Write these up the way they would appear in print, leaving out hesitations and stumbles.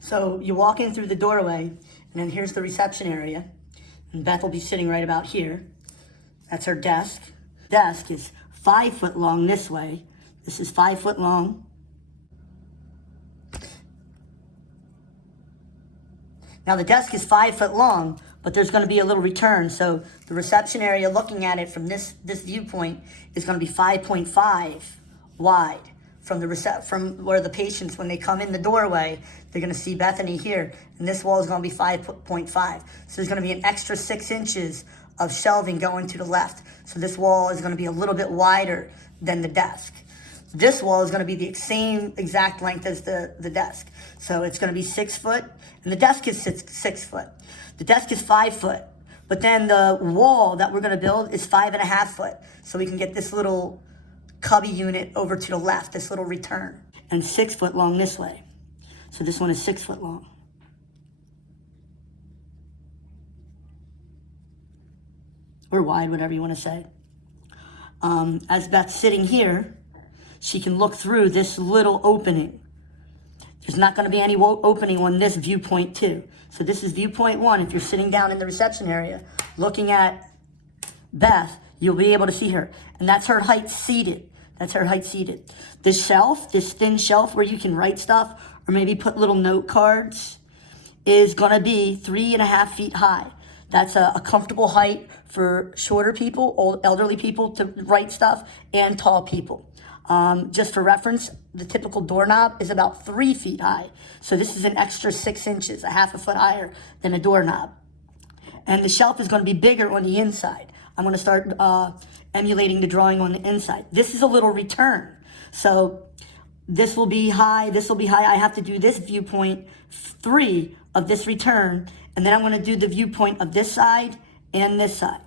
So you walk in through the doorway, and then here's the reception area. And Beth will be sitting right about here. That's her desk. Desk is 5 foot long this way. This is 5 foot long. Now the desk is 5 foot long, but there's going to be a little return. So the reception area, looking at it from this viewpoint, is going to be 5.5 wide. From where the patients, when they come in the doorway, they're going to see Bethany here, and this wall is going to be 5.5. So there's going to be an extra 6 inches of shelving going to the left. So this wall is going to be a little bit wider than the desk. This wall is going to be the same exact length as the desk. So it's going to be 6 foot, and the desk is 6 foot. The desk is 5 foot, but then the wall that we're going to build is 5.5 foot. So we can get this little cubby unit over to the left, this little return, and 6 foot long this way. So this one is 6 foot long. Or wide, whatever you want to say. As Beth's sitting here, she can look through this little opening. There's not going to be any opening on this viewpoint too. So this is viewpoint 1. If you're sitting down in the reception area, looking at Beth, you'll be able to see her. And that's her height seated. That's her height seated. This shelf, this thin shelf where you can write stuff or maybe put little note cards, is going to be 3.5 feet high. That's a comfortable height for shorter people, old elderly people to write stuff, and tall people. Just for reference, the typical doorknob is about 3 feet high. So this is an extra 6 inches, a half a foot higher than a doorknob. And the shelf is going to be bigger on the inside. I'm going to start emulating the drawing on the inside. This is a little return. So this will be high, this will be high. I have to do this viewpoint 3 of this return, and then I'm going to do the viewpoint of this side and this side.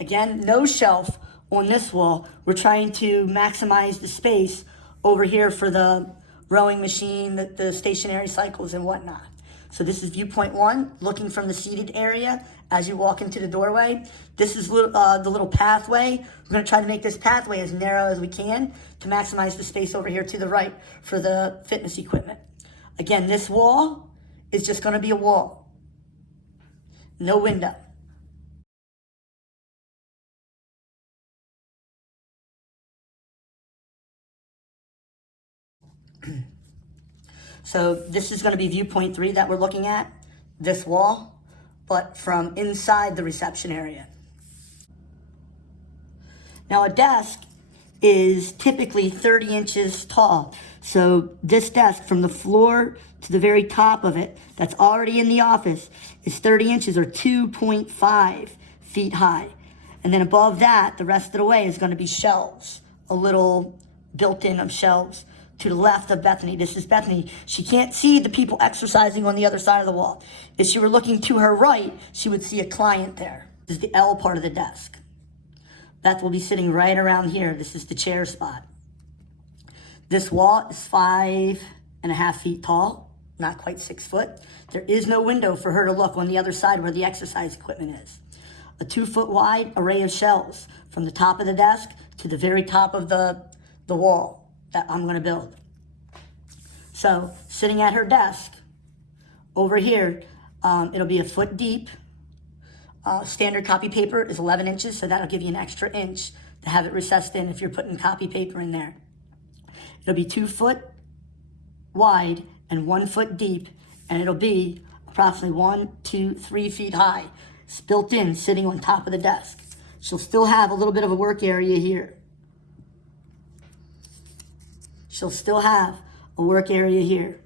Again, no shelf on this wall. We're trying to maximize the space over here for the rowing machine, the stationary cycles and whatnot. So this is viewpoint 1, looking from the seated area as you walk into the doorway. This is the little pathway. We're going to try to make this pathway as narrow as we can to maximize the space over here to the right for the fitness equipment. Again, this wall is just going to be a wall. No window. So this is going to be viewpoint 3 that we're looking at, this wall, but from inside the reception area. Now a desk is typically 30 inches tall. So this desk from the floor to the very top of it, that's already in the office, is 30 inches or 2.5 feet high. And then above that, the rest of the way is going to be shelves, a little built-in of shelves. To the left of Bethany, this is Bethany. She can't see the people exercising on the other side of the wall. If she were looking to her right, she would see a client there. This is the L part of the desk. Beth will be sitting right around here. This is the chair spot. This wall is 5.5 feet tall, not quite 6 foot. There is no window for her to look on the other side where the exercise equipment is. A 2 foot wide array of shelves from the top of the desk to the very top of the wall that I'm going to build. So sitting at her desk over here, it'll be 1 foot deep. Standard copy paper is 11 inches, so that'll give you an extra inch to have it recessed in if you're putting copy paper in there. It'll be 2 foot wide and 1 foot deep, and it'll be approximately 1, 2, 3 feet high. It's built in, sitting on top of the desk. She'll still have a little bit of a work area here. She'll still have a work area here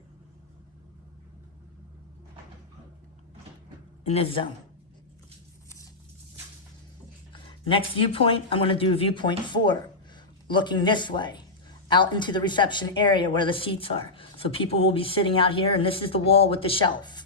in this zone. Next viewpoint, I'm going to do viewpoint 4, looking this way, out into the reception area where the seats are. So people will be sitting out here, and this is the wall with the shelf.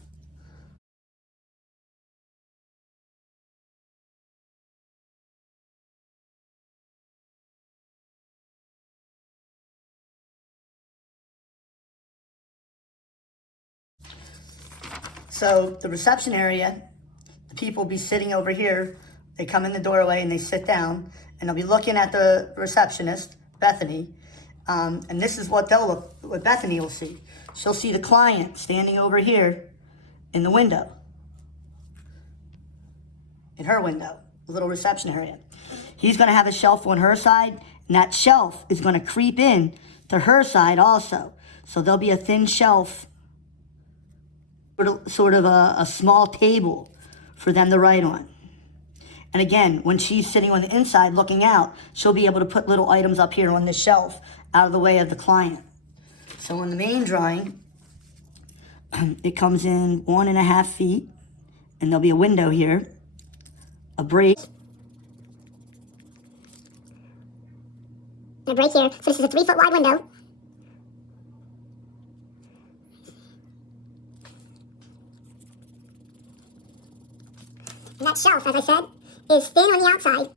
So the reception area, the people will be sitting over here. They come in the doorway and they sit down, and they'll be looking at the receptionist, Bethany, And this is what what Bethany will see. She'll see the client standing over here in the window, in her window, the little reception area. He's going to have a shelf on her side, and that shelf is going to creep in to her side also. So there'll be a thin shelf, sort of a small table for them to write on. And again, when she's sitting on the inside looking out, she'll be able to put little items up here on this shelf out of the way of the client. So on the main drawing, it comes in 1.5 feet, and there'll be a window here, a break. A break here. So this is a 3-foot wide window. And that shelf, as I said, is thin on the outside.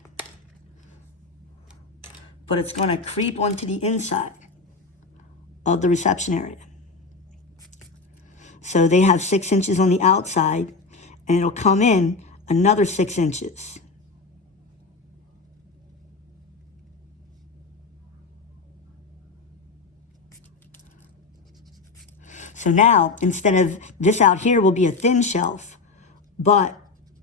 But it's going to creep onto the inside of the reception area. So they have 6 inches on the outside, and it'll come in another 6 inches. So now, instead of this out here will be a thin shelf, but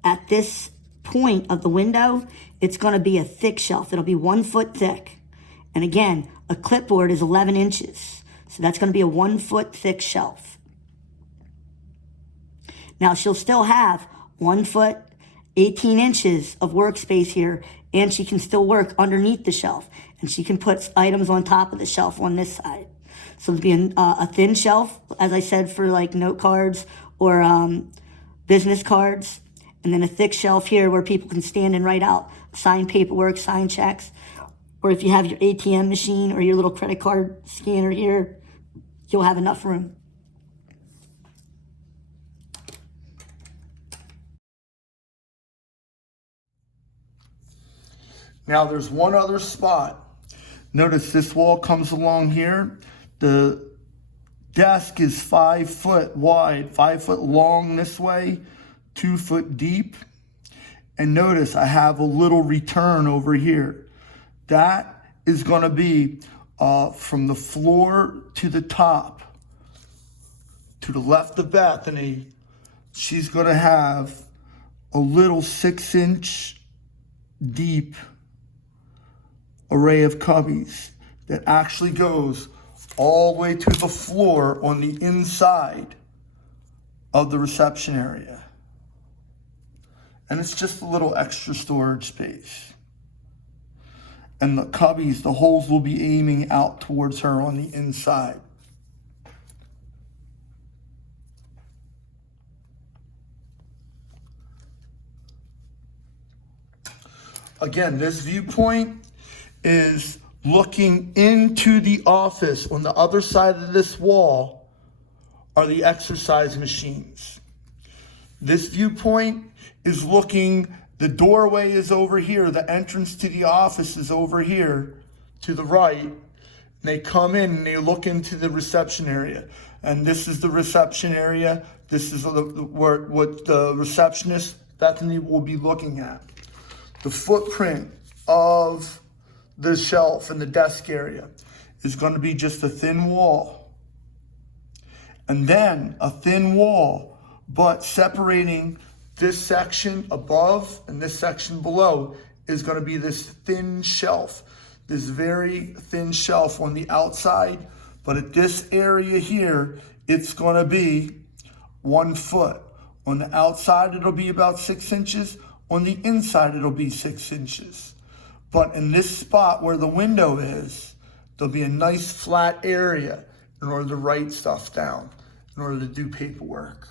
at this point of the window, it's going to be a thick shelf. It'll be 1 foot thick. And again, a clipboard is 11 inches. So that's going to be a 1 foot thick shelf. Now she'll still have 1 foot, 18 inches of workspace here, and she can still work underneath the shelf. And she can put items on top of the shelf on this side. So it'll be a thin shelf, as I said, for like note cards or business cards. And then a thick shelf here where people can stand and write out, sign paperwork, sign checks. Or if you have your ATM machine or your little credit card scanner here, you'll have enough room. Now there's one other spot. Notice this wall comes along here. The desk is 5 foot wide, 5 foot long this way, 2 foot deep. And notice I have a little return over here. That is going to be from the floor to the top. To the left of Bethany, she's going to have a little 6-inch deep array of cubbies that actually goes all the way to the floor on the inside of the reception area. And it's just a little extra storage space. And the cubbies, the holes will be aiming out towards her on the inside. Again, this viewpoint is looking into the office. On the other side of this wall are the exercise machines. This viewpoint is looking, the doorway is over here, the entrance to the office is over here to the right. And they come in and they look into the reception area. And this is the reception area. This is what the receptionist, Bethany, will be looking at. The footprint of the shelf and the desk area is going to be just a thin wall. And then a thin wall, but separating this section above and this section below is going to be this thin shelf, this very thin shelf on the outside. But at this area here, it's going to be 1 foot. On the outside, it'll be about 6 inches. On the inside, it'll be 6 inches. But in this spot where the window is, there'll be a nice flat area in order to write stuff down, in order to do paperwork.